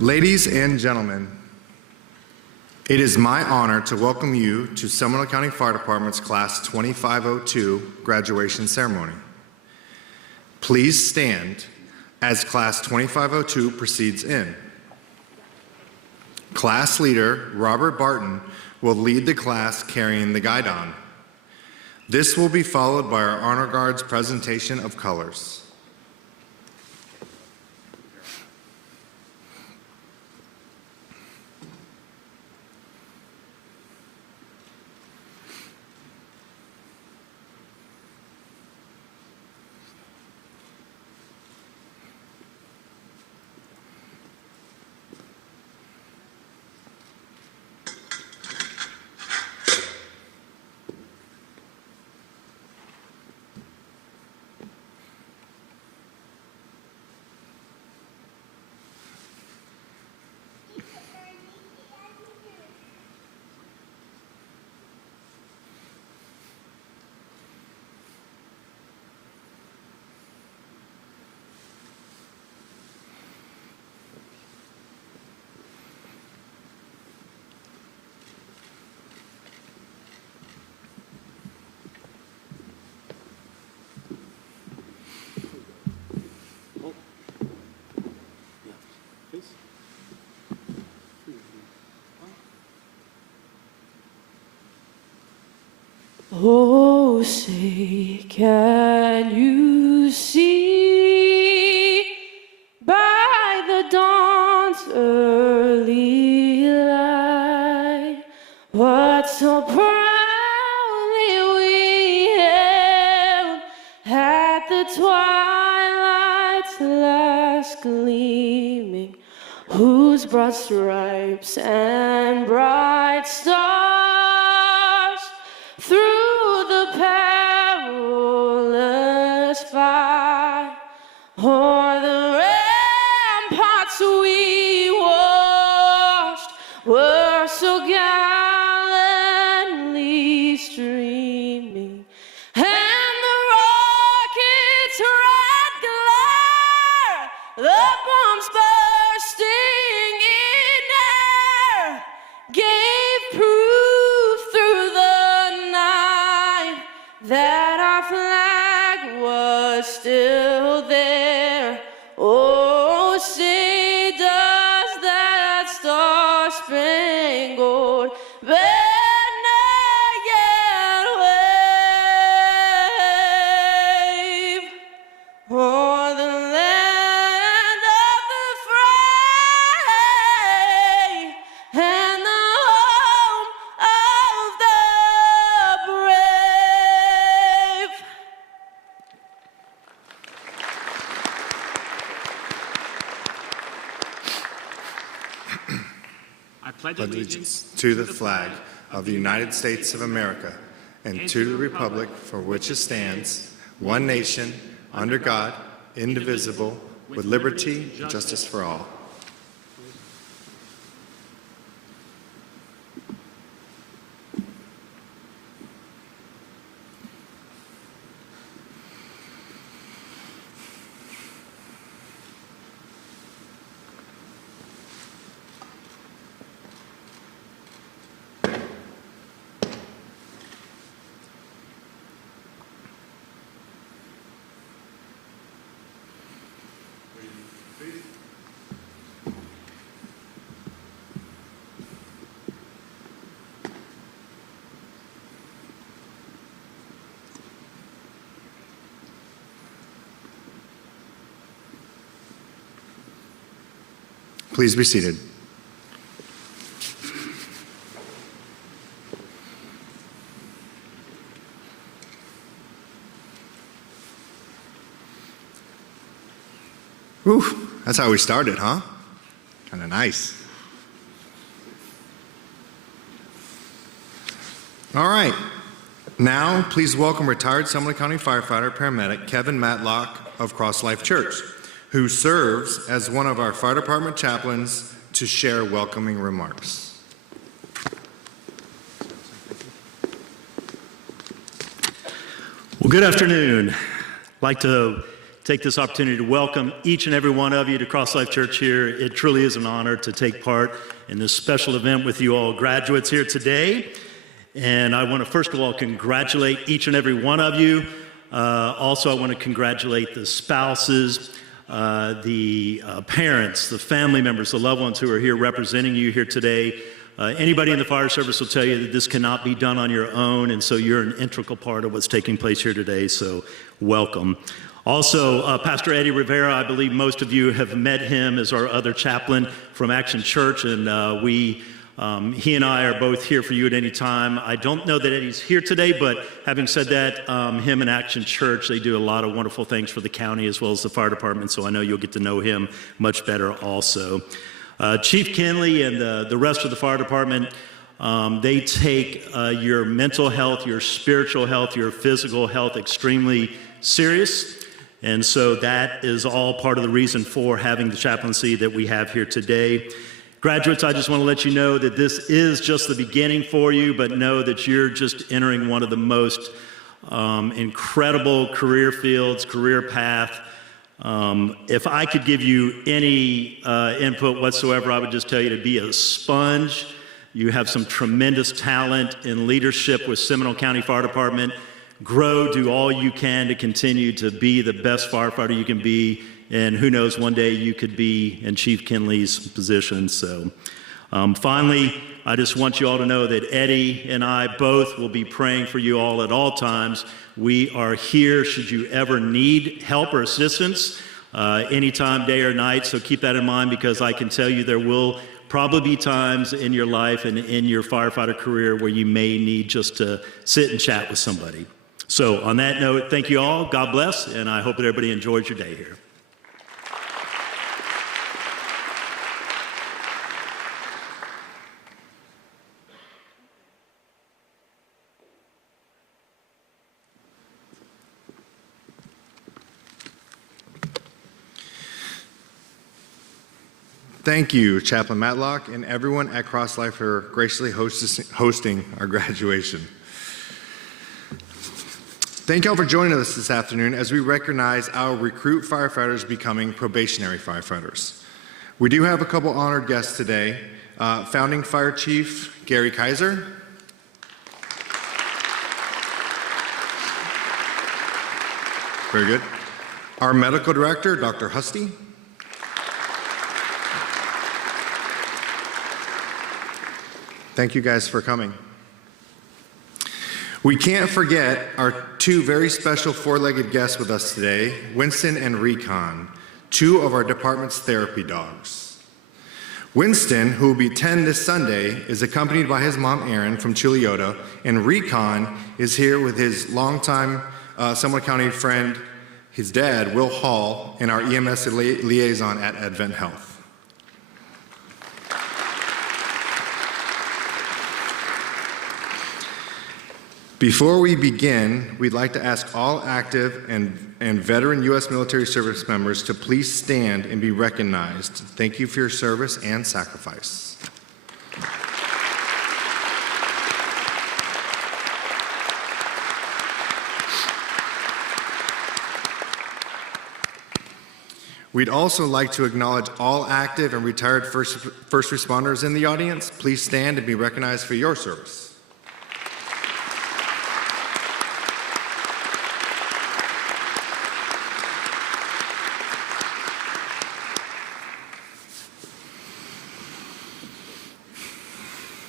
Ladies and gentlemen, it is my honor to welcome you to Seminole County Fire Department's Class 2502 graduation ceremony. Please stand as Class 2502 proceeds in. Class leader Robert Barton will lead the class carrying the guidon. This will be followed by our Honor Guard's presentation of colors. Oh, say, can you see by the dawn's early light what so proudly we hailed at the twilight's last gleaming, whose broad stripes and bright stars through the perilous fight o'er the ramparts we watched were so gallantly streaming, and the rocket's red glare, the bombs bursting in air, gave proof through the night that our flag was still there. Oh, say does that star-spangled banner yet wave o'er the land of the free and the home of the brave. I pledge Allegiance to the flag of the United States of America and to the republic for which it stands, one nation, under God, indivisible, with liberty and justice for all. Please be seated. Whew, that's how we started, huh? Kind of nice. All right. Now, please welcome retired Seminole County firefighter paramedic Kevin Matlock of Cross Life Church, who serves as one of our fire department chaplains, to share welcoming remarks. Well, good afternoon. I'd like to take this opportunity to welcome each and every one of you to Cross Life Church here. It truly is an honor to take part in this special event with you all graduates here today. And I want to first of all congratulate each and every one of you. Also, I want to congratulate the spouses, the parents, the family members, the loved ones who are here representing you here today. Anybody in the fire service will tell you that this cannot be done on your own, and so you're an integral part of what's taking place here today, so welcome. Also, Pastor Eddie Rivera, I believe most of you have met him as our other chaplain from Action Church, and he and I are both here for you at any time. I don't know that Eddie's here today, but having said that, him and Action Church, they do a lot of wonderful things for the county as well as the fire department, so I know you'll get to know him much better also. Chief Kinley and the rest of the fire department, they take your mental health, your spiritual health, your physical health extremely serious. And so that is all part of the reason for having the chaplaincy that we have here today. Graduates, I just want to let you know that this is just the beginning for you, but know that you're just entering one of the most incredible career fields, career path. If I could give you any input whatsoever, I would just tell you to be a sponge. You have some tremendous talent in leadership with Seminole County Fire Department. Grow, do all you can to continue to be the best firefighter you can be, and who knows, one day you could be in Chief Kinley's position. So finally, I just want you all to know that Eddie and I both will be praying for you all at all times. We are here should you ever need help or assistance, anytime, day or night, so keep that in mind, because I can tell you there will probably be times in your life and in your firefighter career where you may need just to sit and chat with somebody. So on that note, thank you all, God bless, and I hope that everybody enjoys your day here. Thank you, Chaplain Matlock, and everyone at Cross Life for graciously hosting our graduation. Thank you all for joining us this afternoon as we recognize our recruit firefighters becoming probationary firefighters. We do have a couple honored guests today. Founding Fire Chief Gary Kaiser. Very good. Our Medical Director, Dr. Husty. Thank you guys for coming. We can't forget our two very special four-legged guests with us today, Winston and Recon, two of our department's therapy dogs. Winston, who will be 10 this Sunday, is accompanied by his mom, Erin, from Chiliota, and Recon is here with his longtime Seminole County friend, his dad, Will Hall, and our EMS liaison at Advent Health. Before we begin, we'd like to ask all active and veteran U.S. military service members to please stand and be recognized. Thank you for your service and sacrifice. We'd also like to acknowledge all active and retired first responders in the audience. Please stand and be recognized for your service.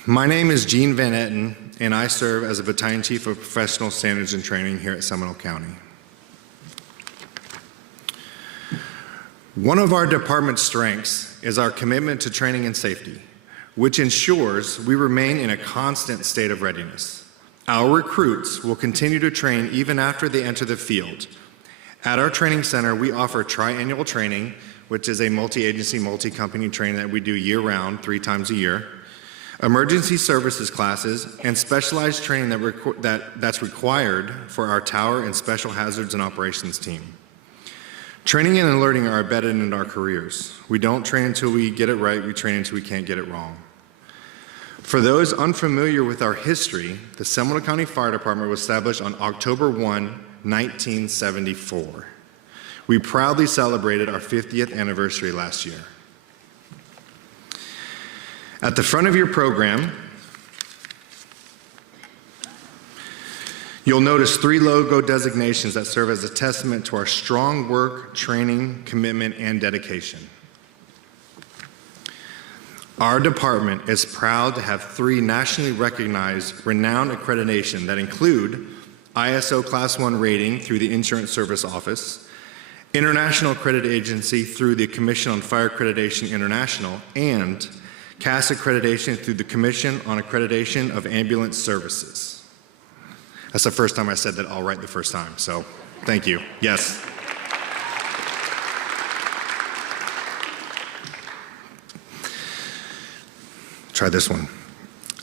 My name is Gene Van Etten, and I serve as a Battalion Chief of Professional Standards and Training here at Seminole County. One of our department's strengths is our commitment to training and safety, which ensures we remain in a constant state of readiness. Our recruits will continue to train even after they enter the field. At our training center, we offer triannual training, which is a multi-agency, multi-company training that we do year-round, 3 times a year. Emergency services classes, and specialized training that's required for our tower and special hazards and operations team. Training and alerting are embedded in our careers. We don't train until we get it right, we train until we can't get it wrong. For those unfamiliar with our history, the Seminole County Fire Department was established on October 1, 1974. We proudly celebrated our 50th anniversary last year. At the front of your program, you'll notice 3 logo designations that serve as a testament to our strong work, training, commitment, and dedication. Our department is proud to have 3 nationally recognized, renowned accreditation that include ISO Class 1 rating through the Insurance Service Office, International Accredited Agency through the Commission on Fire Accreditation International, and CAS accreditation through the Commission on Accreditation of Ambulance Services. That's the first time I said that all right the first time, so thank you. Yes. Try this one.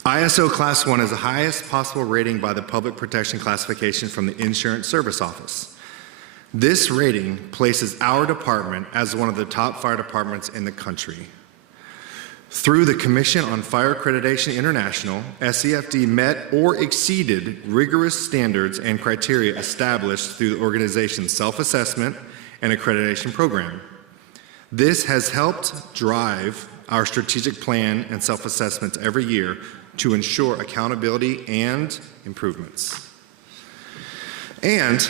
ISO Class 1 is the highest possible rating by the Public Protection Classification from the Insurance Service Office. This rating places our department as one of the top fire departments in the country. Through the Commission on Fire Accreditation International, SCFD met or exceeded rigorous standards and criteria established through the organization's self-assessment and accreditation program. This has helped drive our strategic plan and self-assessments every year to ensure accountability and improvements. And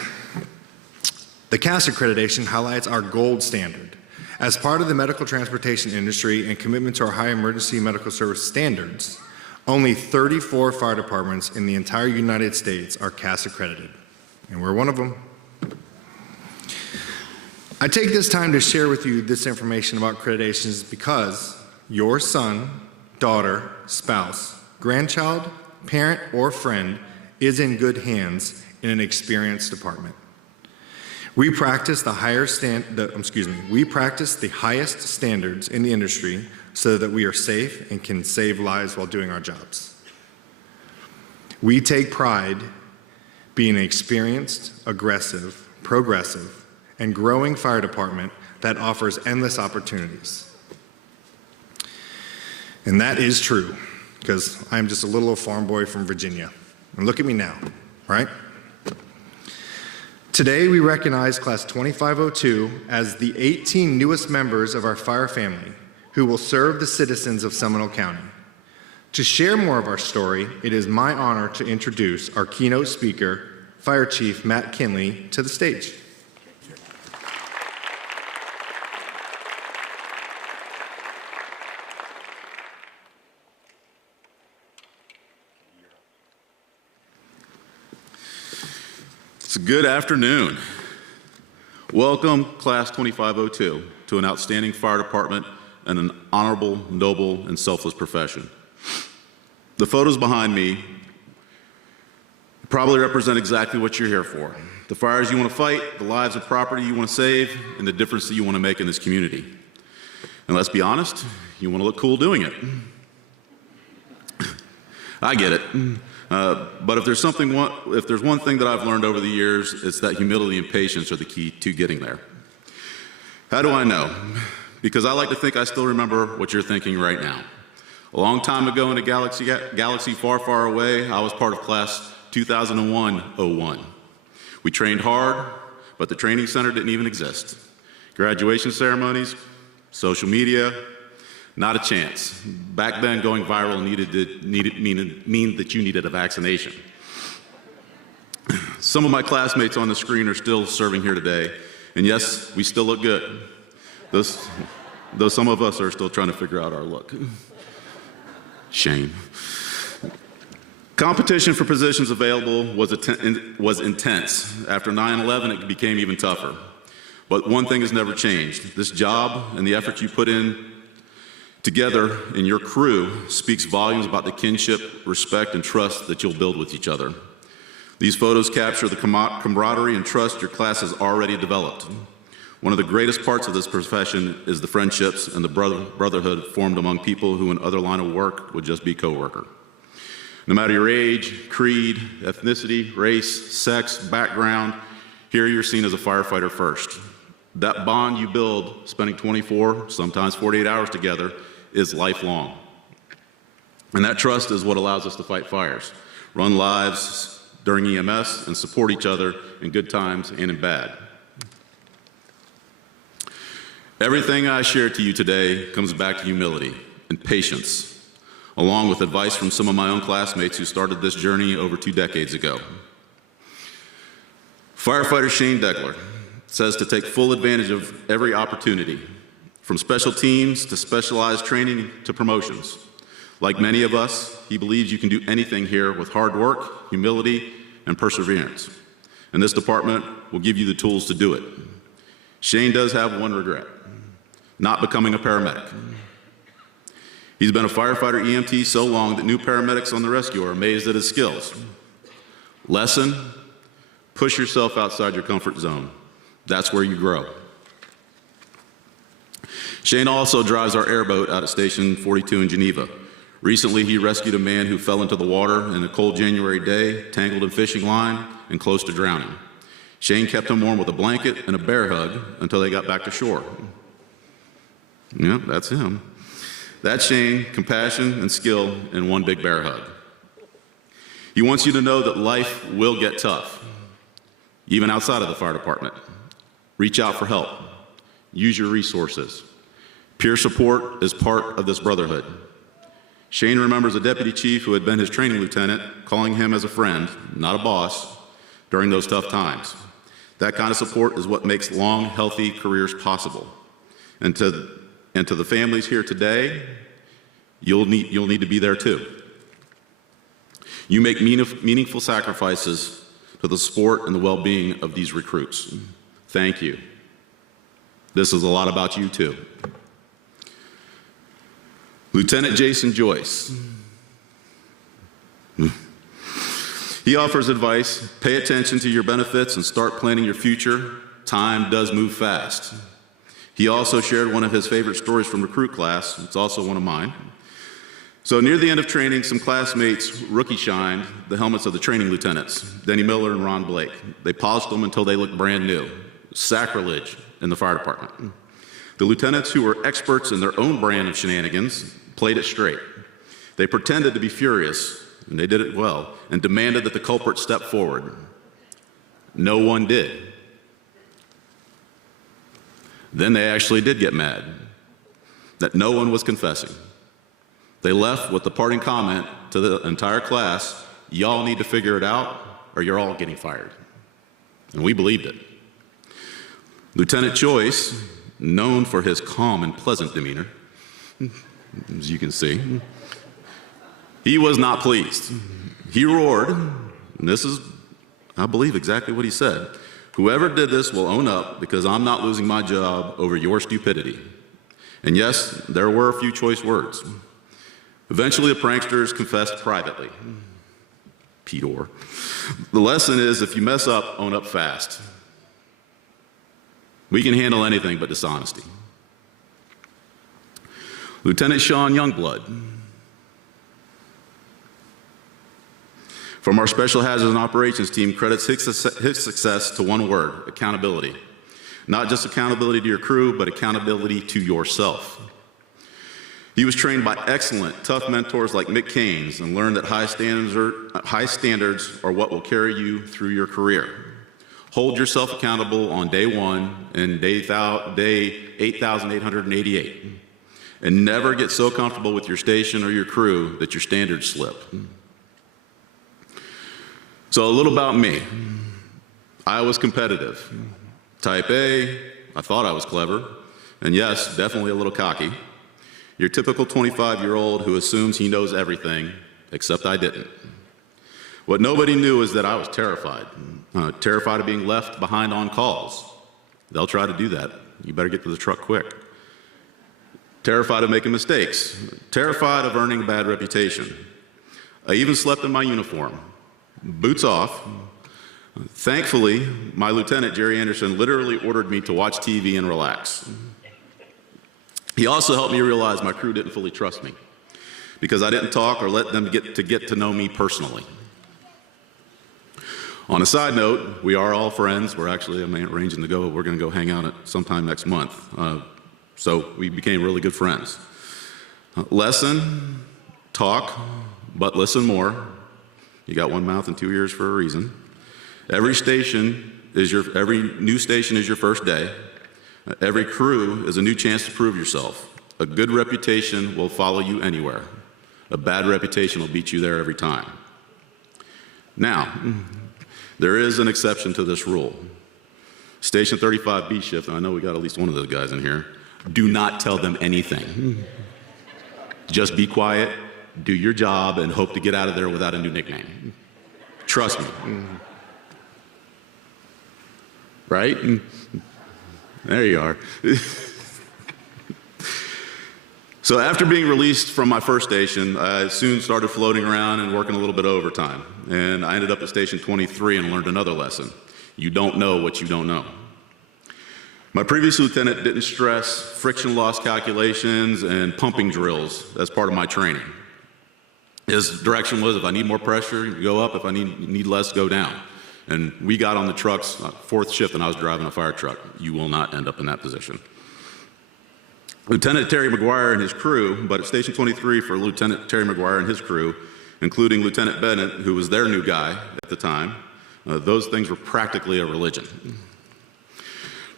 the CAS accreditation highlights our gold standard. As part of the medical transportation industry and commitment to our high emergency medical service standards, only 34 fire departments in the entire United States are CAS accredited, and we're one of them. I take this time to share with you this information about accreditations because your son, daughter, spouse, grandchild, parent, or friend is in good hands in an experienced department. We practice the highest standards in the industry so that we are safe and can save lives while doing our jobs. We take pride being an experienced, aggressive, progressive, and growing fire department that offers endless opportunities. And that is true, because I'm just a little old farm boy from Virginia. And look at me now, right? Today, we recognize Class 2502 as the 18 newest members of our fire family who will serve the citizens of Seminole County. To share more of our story, it is my honor to introduce our keynote speaker, Fire Chief Matt Kinley, to the stage. Good afternoon. Welcome, Class 2502, to an outstanding fire department and an honorable, noble, and selfless profession. The photos behind me probably represent exactly what you're here for. The fires you want to fight, the lives and property you want to save, and the difference that you want to make in this community. And let's be honest, you want to look cool doing it. I get it. But if there's one thing that I've learned over the years, it's that humility and patience are the key to getting there. How do I know? Because I like to think I still remember what you're thinking right now. A long time ago in a galaxy far, far away, I was part of Class 2001-01. We trained hard, but the training center didn't even exist. Graduation ceremonies, social media, not a chance. Back then, going viral mean that you needed a vaccination. Some of my classmates on the screen are still serving here today, and yes, we still look good, though some of us are still trying to figure out our look. Shame. Competition for positions available was intense. After 9/11, it became even tougher. But one thing has never changed. This job and the effort you put in together in your crew speaks volumes about the kinship, respect, and trust that you'll build with each other. These photos capture the camaraderie and trust your class has already developed. One of the greatest parts of this profession is the friendships and the brotherhood formed among people who in other line of work would just be coworker. No matter your age, creed, ethnicity, race, sex, background, here you're seen as a firefighter first. That bond you build, spending 24, sometimes 48 hours together, is lifelong. And that trust is what allows us to fight fires, run lives during EMS, and support each other in good times and in bad. Everything I share to you today comes back to humility and patience, along with advice from some of my own classmates who started this journey over 2 decades ago. Firefighter Shane Degler says to take full advantage of every opportunity, from special teams to specialized training to promotions. Like many of us, he believes you can do anything here with hard work, humility, and perseverance. And this department will give you the tools to do it. Shane does have one regret: not becoming a paramedic. He's been a firefighter EMT so long that new paramedics on the rescue are amazed at his skills. Lesson: push yourself outside your comfort zone. That's where you grow. Shane also drives our airboat out at Station 42 in Geneva. Recently, he rescued a man who fell into the water in a cold January day, tangled in fishing line, and close to drowning. Shane kept him warm with a blanket and a bear hug until they got back to shore. Yeah, that's him. That's Shane, compassion and skill in one big bear hug. He wants you to know that life will get tough, even outside of the fire department. Reach out for help. Use your resources. Peer support is part of this brotherhood. Shane remembers a deputy chief who had been his training lieutenant, calling him as a friend, not a boss, during those tough times. That kind of support is what makes long, healthy careers possible. And to the families here today, you'll need to be there too. You make meaningful sacrifices to the support and the well-being of these recruits. Thank you. This is a lot about you too. Lieutenant Jason Joyce. He offers advice: pay attention to your benefits and start planning your future. Time does move fast. He also shared one of his favorite stories from recruit class. It's also one of mine. So near the end of training, some classmates rookie shined the helmets of the training lieutenants, Denny Miller and Ron Blake. They polished them until they looked brand new. Sacrilege in the fire department. The lieutenants, who were experts in their own brand of shenanigans, played it straight. They pretended to be furious, and they did it well, and demanded that the culprit step forward. No one did. Then they actually did get mad that no one was confessing. They left with the parting comment to the entire class: y'all need to figure it out or you're all getting fired. And we believed it. Lieutenant Joyce, known for his calm and pleasant demeanor, as you can see, he was not pleased. He roared, and this is, I believe, exactly what he said: whoever did this will own up, because I'm not losing my job over your stupidity. And yes, there were a few choice words. Eventually, the pranksters confessed privately. Pete Orr. The lesson is, if you mess up, own up fast. We can handle anything but dishonesty. Lieutenant Sean Youngblood. From our Special Hazards and Operations team, credits his success to one word: accountability. Not just accountability to your crew, but accountability to yourself. He was trained by excellent, tough mentors like Mick Keynes, and learned that high standards are what will carry you through your career. Hold yourself accountable on day 1 and day 8,888. And never get so comfortable with your station or your crew that your standards slip. So a little about me. I was competitive. Type A, I thought I was clever. And yes, definitely a little cocky. Your typical 25-year-old who assumes he knows everything, except I didn't. What nobody knew is that I was terrified. Terrified of being left behind on calls. They'll try to do that. You better get to the truck quick. Terrified of making mistakes. Terrified of earning a bad reputation. I even slept in my uniform. Boots off. Thankfully, my lieutenant, Jerry Anderson, literally ordered me to watch TV and relax. He also helped me realize my crew didn't fully trust me because I didn't talk or let them get to know me personally. On a side note, we are all friends. We're actually arranging to go. We're going to go hang out sometime next month. So we became really good friends. Lesson: talk, but listen more. You got one mouth and 2 ears for a reason. Every new station is your first day. Every crew is a new chance to prove yourself. A good reputation will follow you anywhere. A bad reputation will beat you there every time. Now, there is an exception to this rule. Station 35B shift, and I know we got at least one of those guys in here, do not tell them anything. Just be quiet, do your job, and hope to get out of there without a new nickname. Trust me. Right? There you are. So after being released from my first station, I soon started floating around and working a little bit of overtime. And I ended up at Station 23 and learned another lesson. You don't know what you don't know. My previous lieutenant didn't stress friction loss calculations and pumping drills as part of my training. His direction was, if I need more pressure, go up. If I need less, go down. And we got on the trucks, fourth shift, and I was driving a fire truck. You will not end up in that position. Lieutenant Terry McGuire and his crew, but at Station 23 for Lieutenant Terry McGuire and his crew, including Lieutenant Bennett, who was their new guy at the time, those things were practically a religion.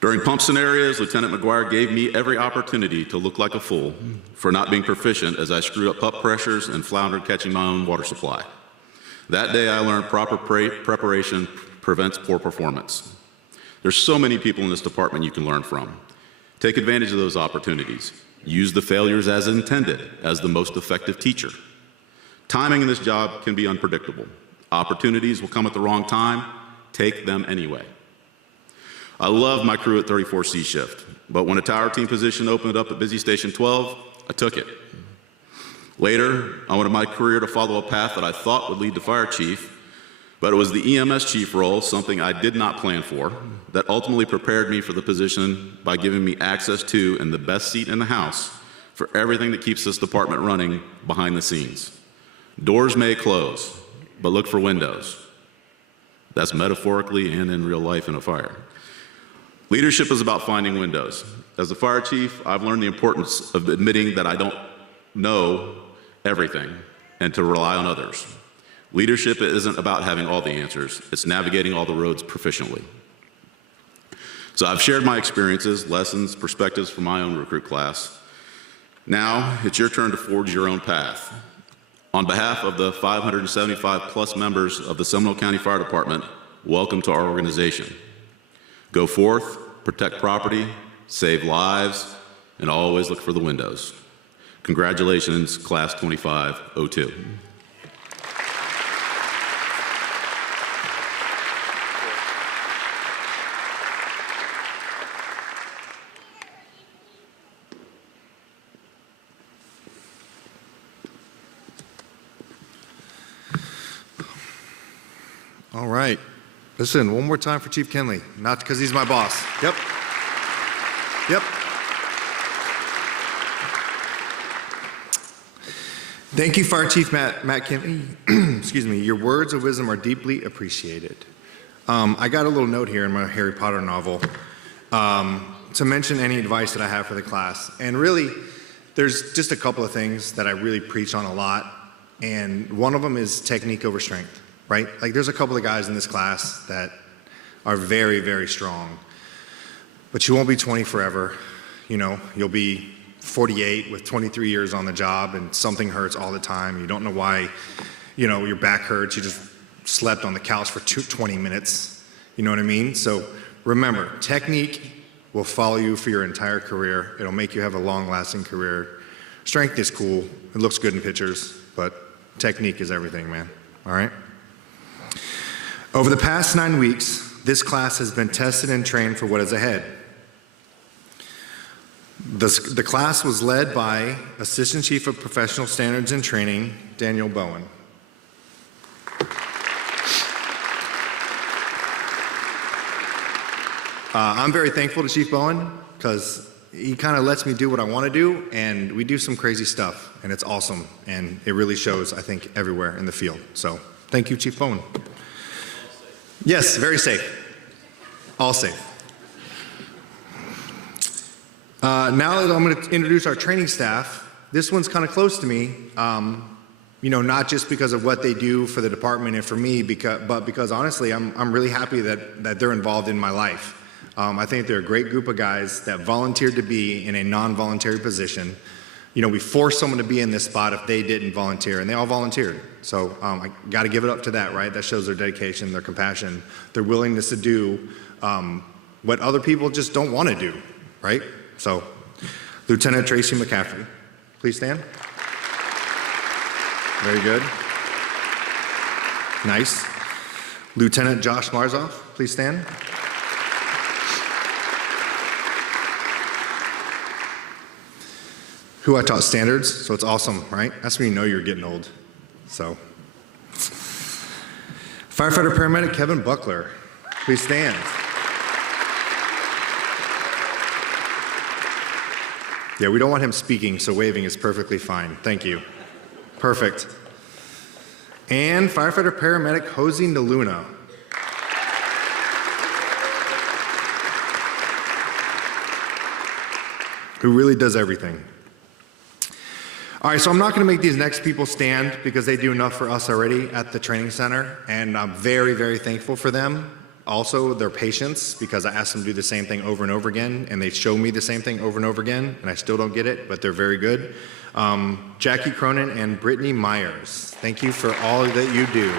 During pump scenarios, Lieutenant McGuire gave me every opportunity to look like a fool for not being proficient as I screwed up pump pressures and floundered catching my own water supply. That day I learned proper preparation prevents poor performance. There's so many people in this department you can learn from. Take advantage of those opportunities. Use the failures as intended as the most effective teacher. Timing in this job can be unpredictable. Opportunities will come at the wrong time. Take them anyway. I love my crew at 34C shift, but when a tower team position opened up at Busy Station 12, I took it. Later, I wanted my career to follow a path that I thought would lead to fire chief, but it was the EMS chief role, something I did not plan for, that ultimately prepared me for the position by giving me access to and the best seat in the house for everything that keeps this department running behind the scenes. Doors may close, but look for windows. That's metaphorically and in real life in a fire. Leadership is about finding windows. As a fire chief, I've learned the importance of admitting that I don't know everything and to rely on others. Leadership isn't about having all the answers, it's navigating all the roads proficiently. So I've shared my experiences, lessons, perspectives from my own recruit class. Now it's your turn to forge your own path. On behalf of the 575 plus members of the Seminole County Fire Department, welcome to our organization. Go forth, protect property, save lives, and always look for the windows. Congratulations, Class 2502. All right. Listen, one more time for Chief Kenley. Not because he's my boss. Yep. Yep. Thank you, Fire Chief Matt Kenley. Excuse me. Your words of wisdom are deeply appreciated. I got a little note here in my Harry Potter novel to mention any advice that I have for the class. And really, there's just a couple of things that I really preach on a lot. And one of them is technique over strength. Right? Like there's a couple of guys in this class that are very, very strong, but you won't be 20 forever. You know, you'll be 48 with 23 years on the job and something hurts all the time. You don't know why, you know, your back hurts. You just slept on the couch for 20 minutes. You know what I mean? So remember, technique will follow you for your entire career. It'll make you have a long-lasting career. Strength is cool. It looks good in pictures, but technique is everything, man. All right? Over the past 9 weeks, this class has been tested and trained for what is ahead. The class was led by Assistant Chief of Professional Standards and Training, Daniel Bowen. I'm very thankful to Chief Bowen because he kind of lets me do what I want to do, and we do some crazy stuff, and it's awesome, and it really shows, I think, everywhere in the field. So thank you, Chief Bowen. Yes, very safe. All safe. Now that I'm going to introduce our training staff, this one's kind of close to me, you know, not just because of what they do for the department and for me, but because honestly, I'm really happy that they're involved in my life. I think they're a great group of guys that volunteered to be in a non-voluntary position. You know, we forced someone to be in this spot if they didn't volunteer, and they all volunteered. So I got to give it up to that, right? That shows their dedication, their compassion, their willingness to do what other people just don't want to do, right? So, Lieutenant Tracy McCaffrey, please stand. Very good. Nice. Lieutenant Josh Marzoff, please stand. Who I taught standards, so it's awesome, right? That's when you know you're getting old. So, firefighter paramedic Kevin Buckler, please stand. Yeah, we don't want him speaking, so waving is perfectly fine. Thank you. Perfect. And firefighter paramedic Josie Naluna. Who really does everything. All right, so I'm not going to make these next people stand because they do enough for us already at the training center, and I'm very, very thankful for them. Also, their patience, because I asked them to do the same thing over and over again, and they show me the same thing over and over again, and I still don't get it, but they're very good. Jackie Cronin and Brittany Myers, thank you for all that you do.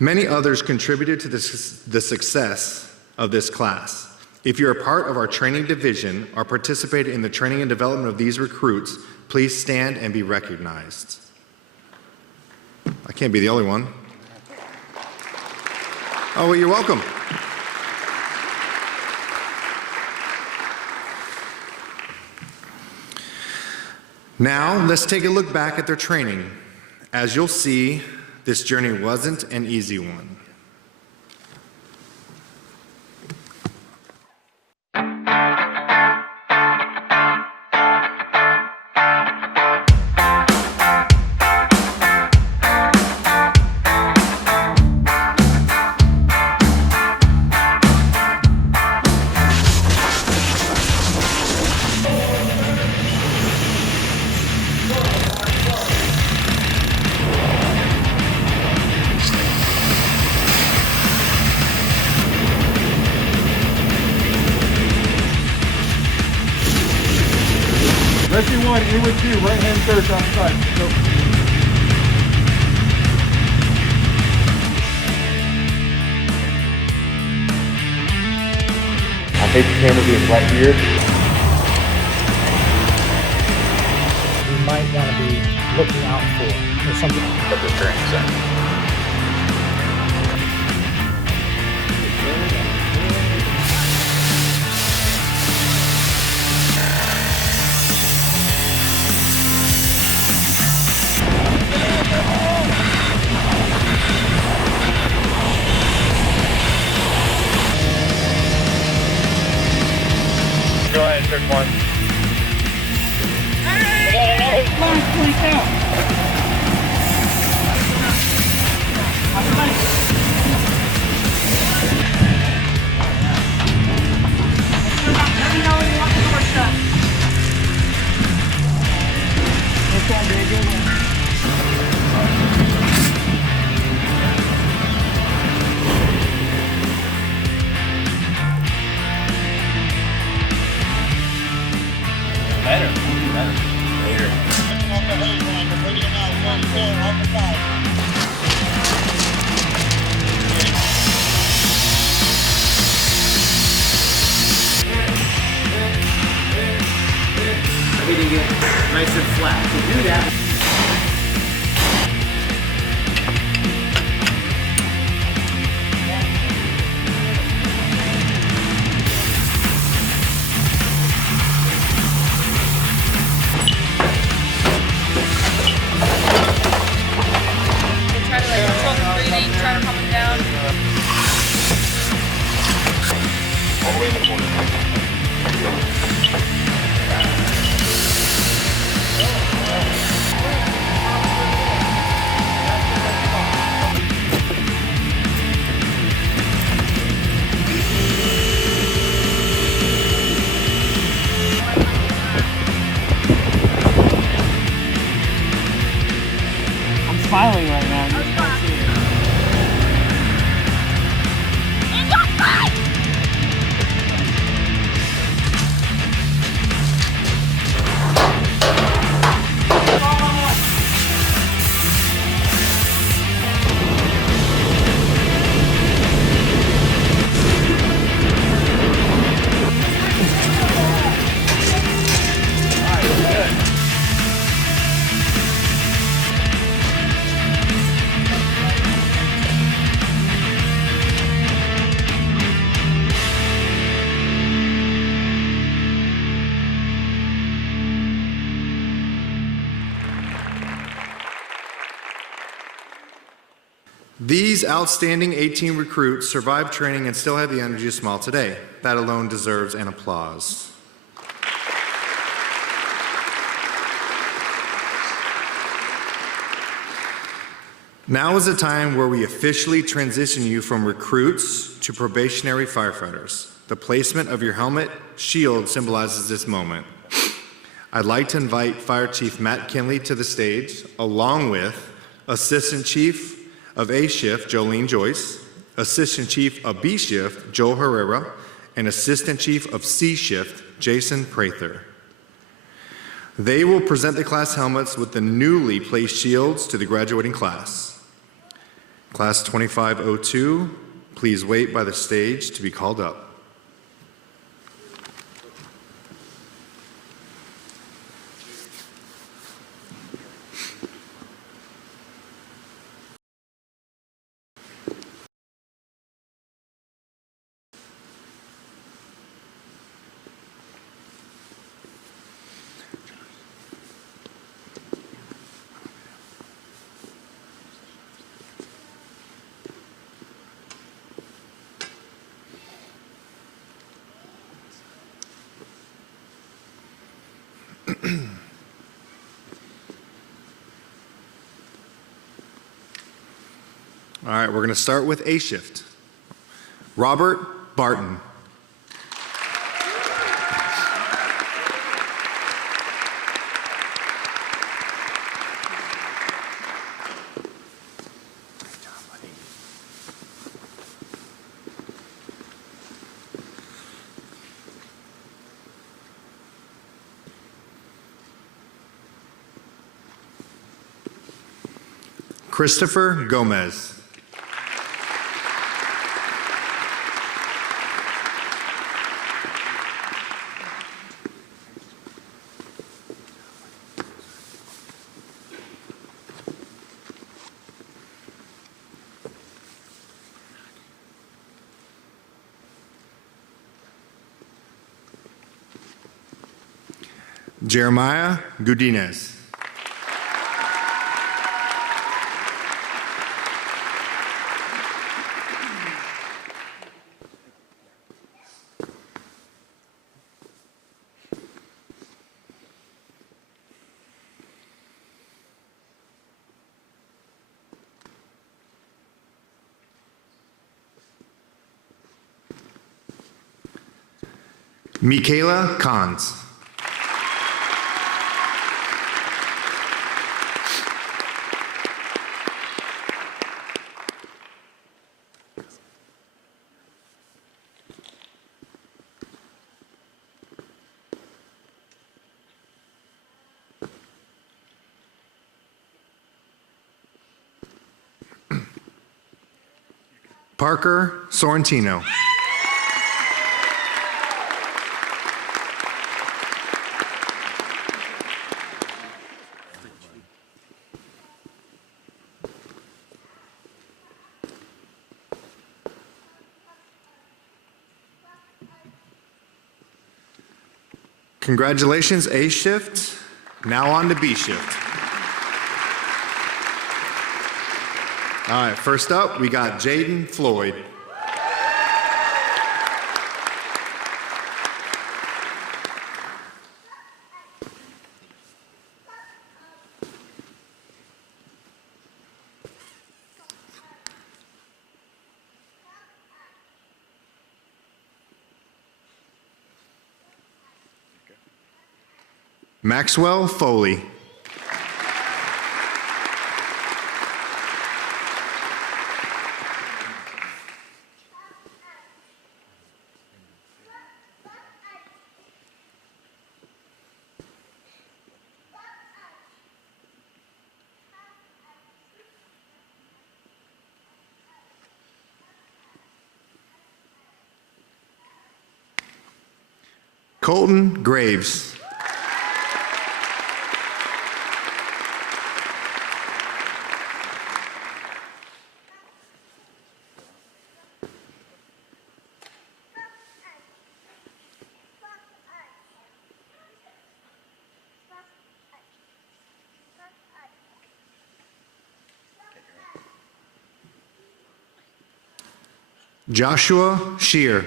Many others contributed to the success of this class. If you're a part of our training division or participated in the training and development of these recruits, please stand and be recognized. I can't be the only one. Oh, well, you're welcome. Now, let's take a look back at their training. As you'll see, this journey wasn't an easy one. Rescue 1, in with 2, right-hand search on site. Go. I think the camera being right here. We might want to be looking out for something. At the training center. Go ahead, search 1. Line point out. These outstanding 18 recruits survived training and still have the energy to smile today. That alone deserves an applause. Now is the time where we officially transition you from recruits to probationary firefighters. The placement of your helmet shield symbolizes this moment. I'd like to invite Fire Chief Matt Kinley to the stage, along with Assistant Chief of A Shift, Jolene Joyce, Assistant Chief of B Shift, Joel Herrera, and Assistant Chief of C Shift, Jason Prather. They will present the class helmets with the newly placed shields to the graduating class. Class 2502, please wait by the stage to be called up. All right, we're going to start with A Shift. Robert Barton. Christopher Gomez. Jeremiah Gudinez. Michaela Kahns. Parker Sorrentino. Congratulations, A Shift. Now on to B Shift. All right, first up, we got Jaden Floyd. Maxwell Foley. Colton Graves. Joshua Shear.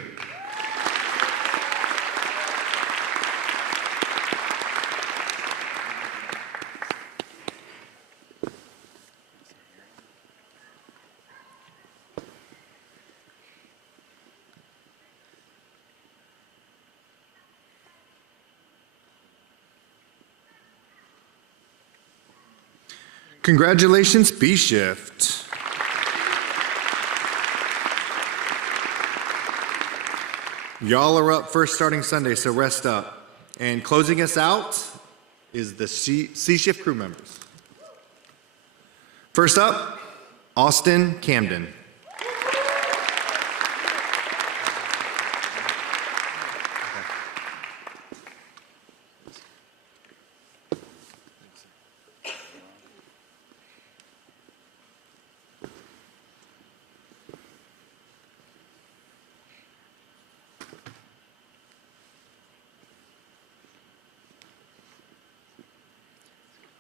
Congratulations, B Shift. Y'all are up first starting Sunday, so rest up. And closing us out is the C Shift crew members. First up, Austin Camden.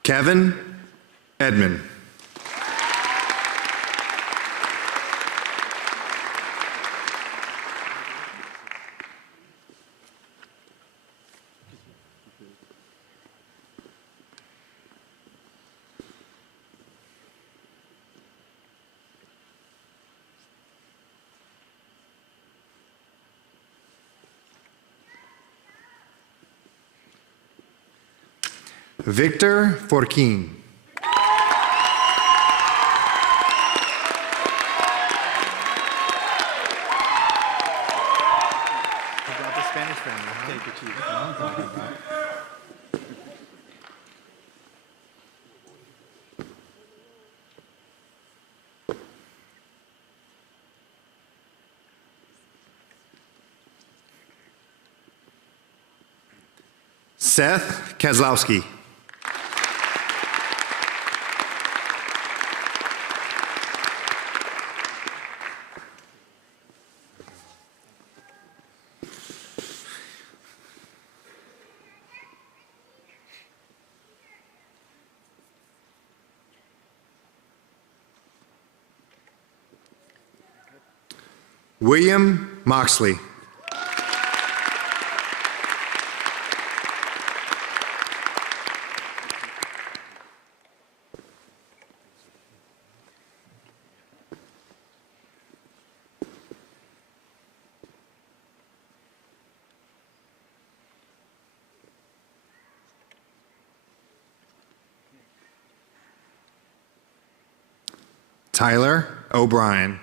Kevin Edmond. Victor Forquin. Seth Kozlowski. William Moxley. Tyler O'Brien.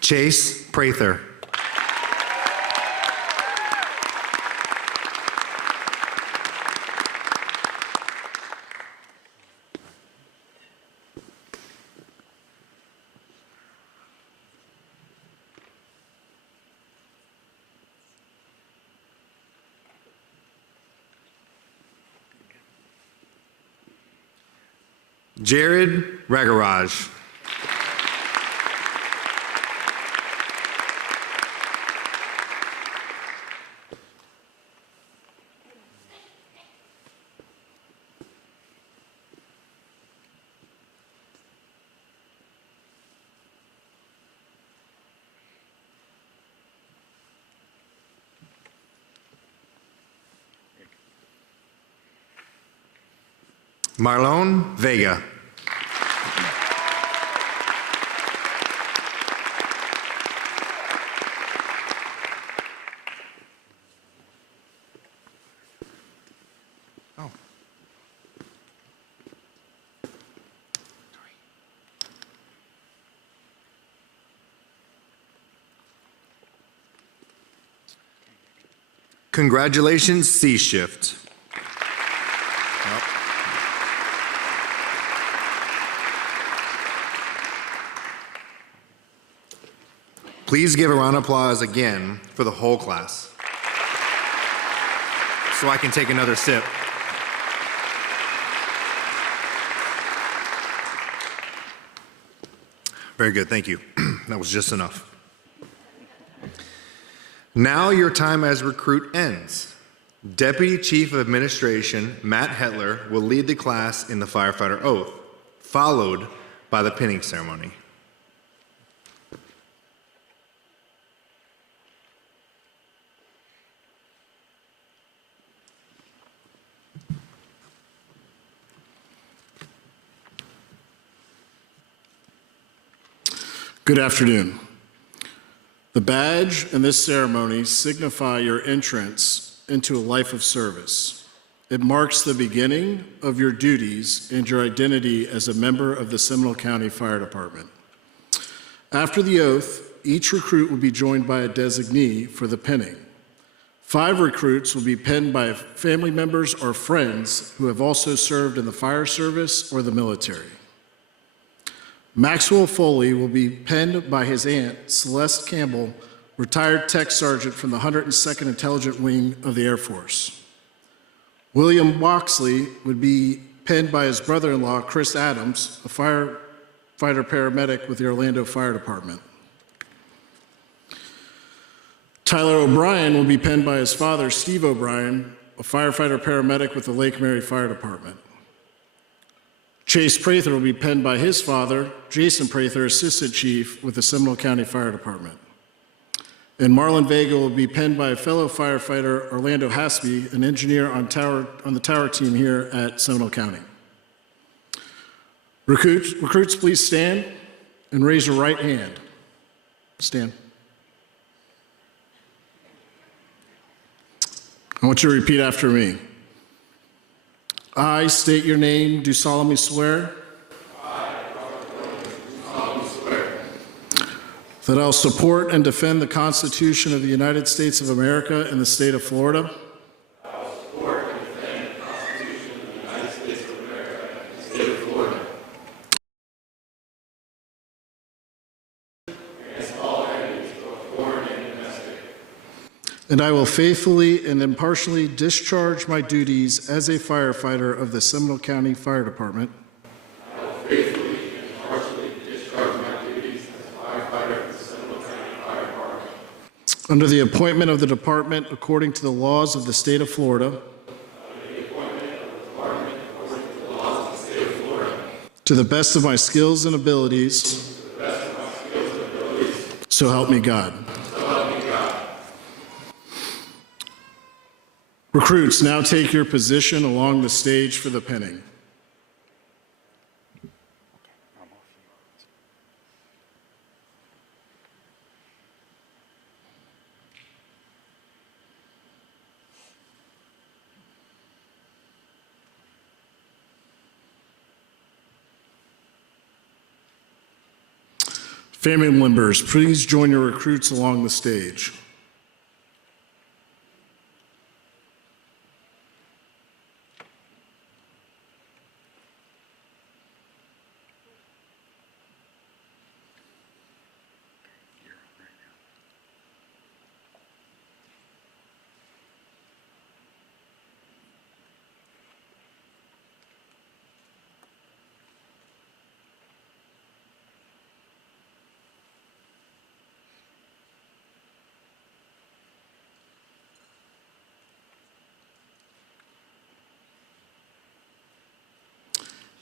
Chase Prather. Jared Ragaraj. Marlon Vega. Oh. Congratulations, C Shift. Please give a round of applause again for the whole class. so I can take another sip. Very good, thank you. That was just enough. Now your time as recruit ends. Deputy Chief of Administration Matt Hetler will lead the class in the firefighter oath, followed by the pinning ceremony. Good afternoon. The badge and this ceremony signify your entrance into a life of service. It marks the beginning of your duties and your identity as a member of the Seminole County Fire Department. After the oath, each recruit will be joined by a designee for the pinning. 5 recruits will be pinned by family members or friends who have also served in the fire service or the military. Maxwell Foley will be pinned by his aunt, Celeste Campbell, retired tech sergeant from the 102nd Intelligent Wing of the Air Force. William Waxley would be pinned by his brother-in-law, Chris Adams, a firefighter paramedic with the Orlando Fire Department. Tyler O'Brien will be pinned by his father, Steve O'Brien, a firefighter paramedic with the Lake Mary Fire Department. Chase Prather will be pinned by his father, Jason Prather, Assistant Chief with the Seminole County Fire Department. And Marlon Vega will be pinned by a fellow firefighter, Orlando Haspy, an engineer on the tower team here at Seminole County. Recruits, please stand and raise your right hand. Stand. I want you to repeat after me. I state your name, do solemnly swear. That I will support and defend the Constitution of the United States of America and the state of Florida. I will support and defend the Constitution of the United States of America and the state of Florida. Against all enemies, both foreign and domestic. And I will faithfully and impartially discharge my duties as a firefighter of the Seminole County Fire Department. I will faithfully and impartially discharge my duties as a firefighter of the Seminole County Fire Department. Under the appointment of the department according to the laws of the state of Florida. Under the appointment of the department according to the laws of the state of Florida. To the best of my skills and abilities. To the best of my skills and abilities. So help me God. Recruits, now take your position along the stage for the pinning. Family members, please join your recruits along the stage.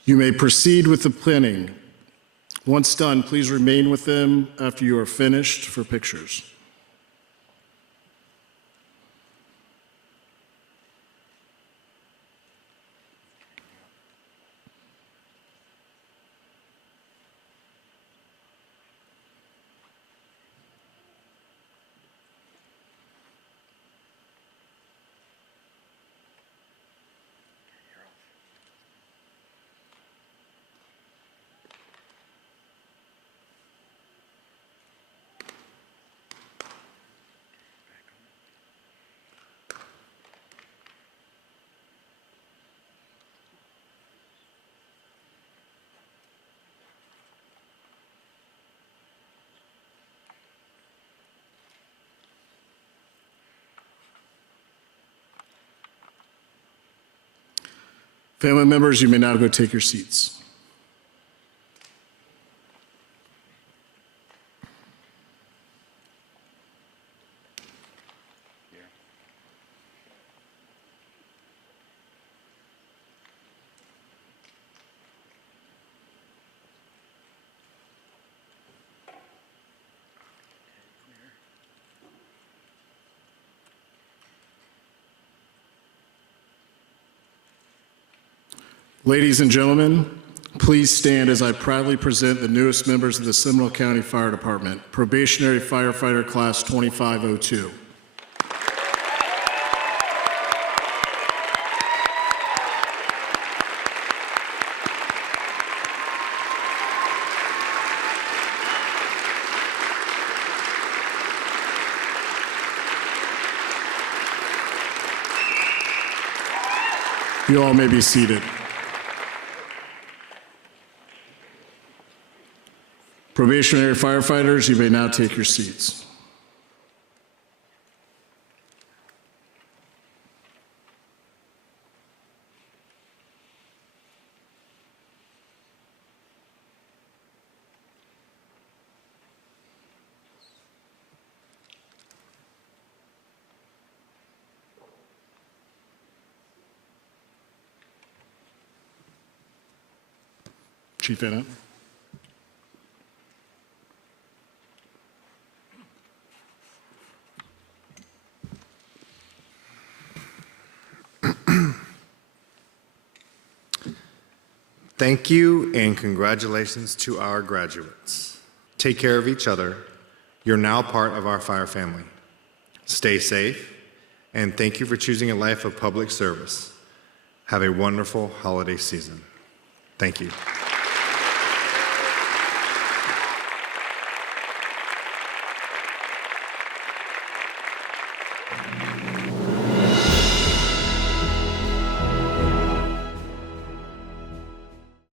You may proceed with the pinning. Once done, please remain with them after you are finished for pictures. Family members, you may now go take your seats. Ladies and gentlemen, please stand as I proudly present the newest members of the Seminole County Fire Department, Probationary Firefighter Class 2502. You all may be seated. Probationary firefighters, you may now take your seats. Chief Anna. Thank you and congratulations to our graduates. Take care of each other. You're now part of our fire family. Stay safe, and thank you for choosing a life of public service. Have a wonderful holiday season. Thank you.